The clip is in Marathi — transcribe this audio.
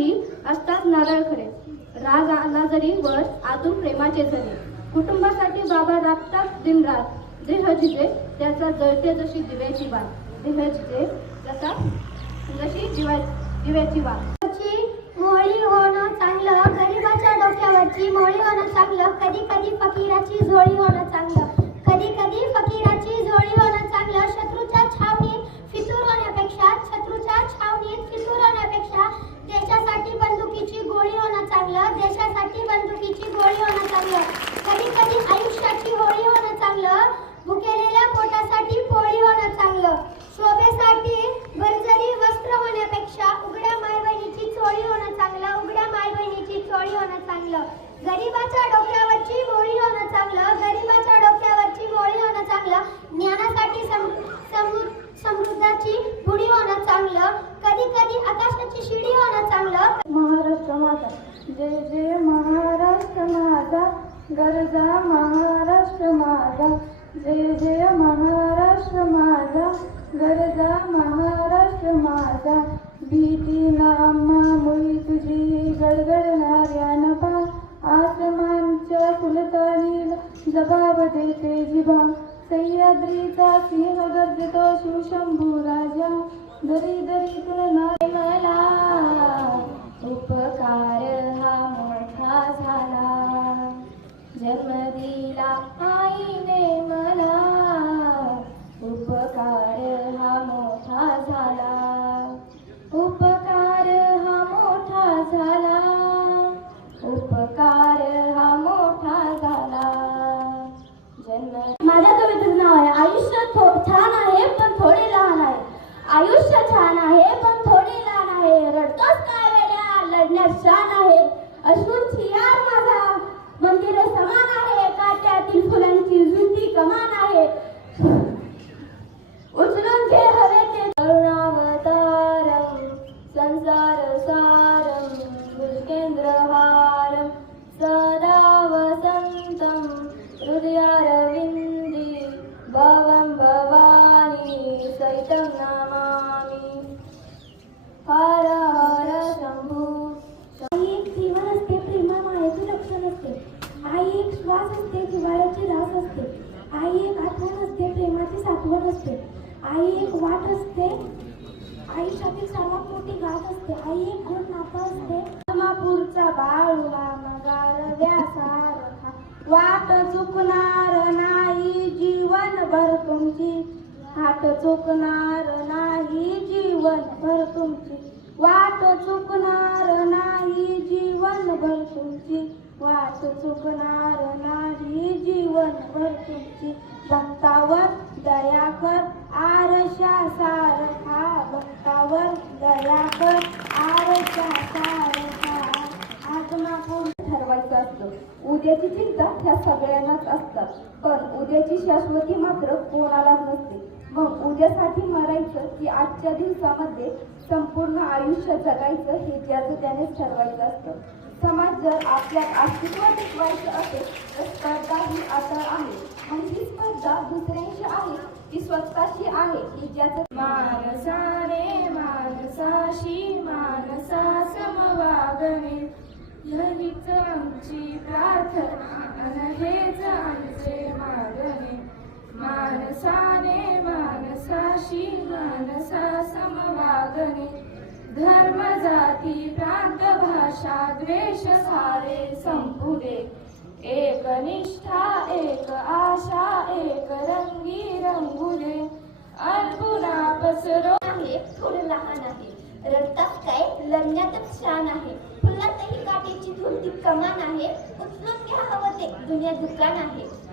दिवशी असतात नारळ खरे. राग आला जरी वर आतून प्रेमाचे झरे कुटुंबासाठी बाबा राबतात दिनरात. देह जिजे त्याचा जळते जशी दिव्याची वाट. देह जिजे तसा जशी दिवा दिव्याची वाट. मोळी होणं चांगलं गरिबाच्या डोक्यावरची मोळी होणं चांगलं कधी कधी फकीराची झोळी होणं चांगलं कधी कधी फकीराची झोळी होणं चांगलं शत्रूच्या छावणीत फितूर होण्यापेक्षा शत्रूच्या छावणीत फितूर होण्यापेक्षा देशासाठी बंदुकीची गोळी होणं चांगलं देशासाठी बंदुकीची गोळी होणं चांगलं कधी कधी आयुष्याची होळी होणं चांगलं भुकेलेल्या पोटासाठी पोळी होणं चांगलं शोभेसाठी बरजरी वस्त्र होण्यापेक्षा उघड्या मायबहिणीची चोळी होणं चांगलं उघड्या मायबहिणीची चोळी होणं चांगलं गरीबाच्या डोक्यावरची मोळी होणं चांगलं गरीबाच्या डोक्यावरची मोळी होणं चांगलं ज्ञानासाठी सम- समृ- समृद्धाची बुडी होणं चांगलं कधी कधी शिडी होणं चांगलं. महाराष्ट्र माझा. जय जय महाराष्ट्र माझा. गरजा महाराष्ट्र माझा. जय जय महाराष्ट्र माझा. गरजा महाराष्ट्र माझा. भीती नामामुळी तुझी गडगडणाऱ्या नपा आसमानच्या कुलतानी जबाब देते जिभा. सह्याद्रीचा सिंह गर्जतो शिवशंभू राजा. दरी दरी तुला खूप छान आहे पण थोडे लहान आहे. आयुष्य छान आहे पण थोडे लहान आहे. रडतोस काय वेड्या? लढण्यात शान भवानी नमामि। हर हर शम्भू। आई एक जीवन असते प्रेमा मायेचे लक्षण असते आई एक श्वास असते जिवाळ्याची रास असते. आई एक आठवण असते प्रेमाची साठवण असते. आई एक वाट असते आयुष्यातील सर्वात मोठी गाठ असते. आई एक गुण नातं असते. मापूरचा बाळूला मगार व्यासारखा वाट चुकणार नाही जीवनभर तुमची. हात चुकणार नाही जीवनभर तुमची. वाट चुकणार नाही जीवनभर तुमची. वाट चुकणार नाही जीवनभर तुमची. भक्तावर दया कर आरशा सारखा. भक्तावर दया कर आरशा सारखा. आत्मापूर ठरवायचं असतं. उद्याची चिंता ह्या सगळ्यांनाच असतात. पण उद्याची शाश्वती मात्र कोणालाच नसते. मग उद्यासाठी मरायचं की आजच्या दिवसामध्ये संपूर्ण आयुष्य जगायचं हे ज्याचं त्यानेच ठरवायचं असतं. समाज जर आपल्या अस्तित्व टिकवायचं असेल तर स्पर्धा ही आता आहे. आणि ही स्पर्धा दुसऱ्यांशी आहे ती स्वतःशी आहे की ज्याचं मानसाने मानसाशी मानसा समवागणे हीच आमची प्रार्थना हेच आमचे मागणे. माणसा मानसाशी मानसा समवागने धर्म जाती प्रांत भाषा द्वेष सारे संपुले एक निष्ठा एक आशा एक रंगी रंगुले। अल्पुना पसरो। आहे थोडं लहान आहे. रडतात काय? लढण्यातच छान आहे. फुलातही काटेची धुलती कमान आहे. उचलून घ्या हवं ते. दुनिया दुकान आहे.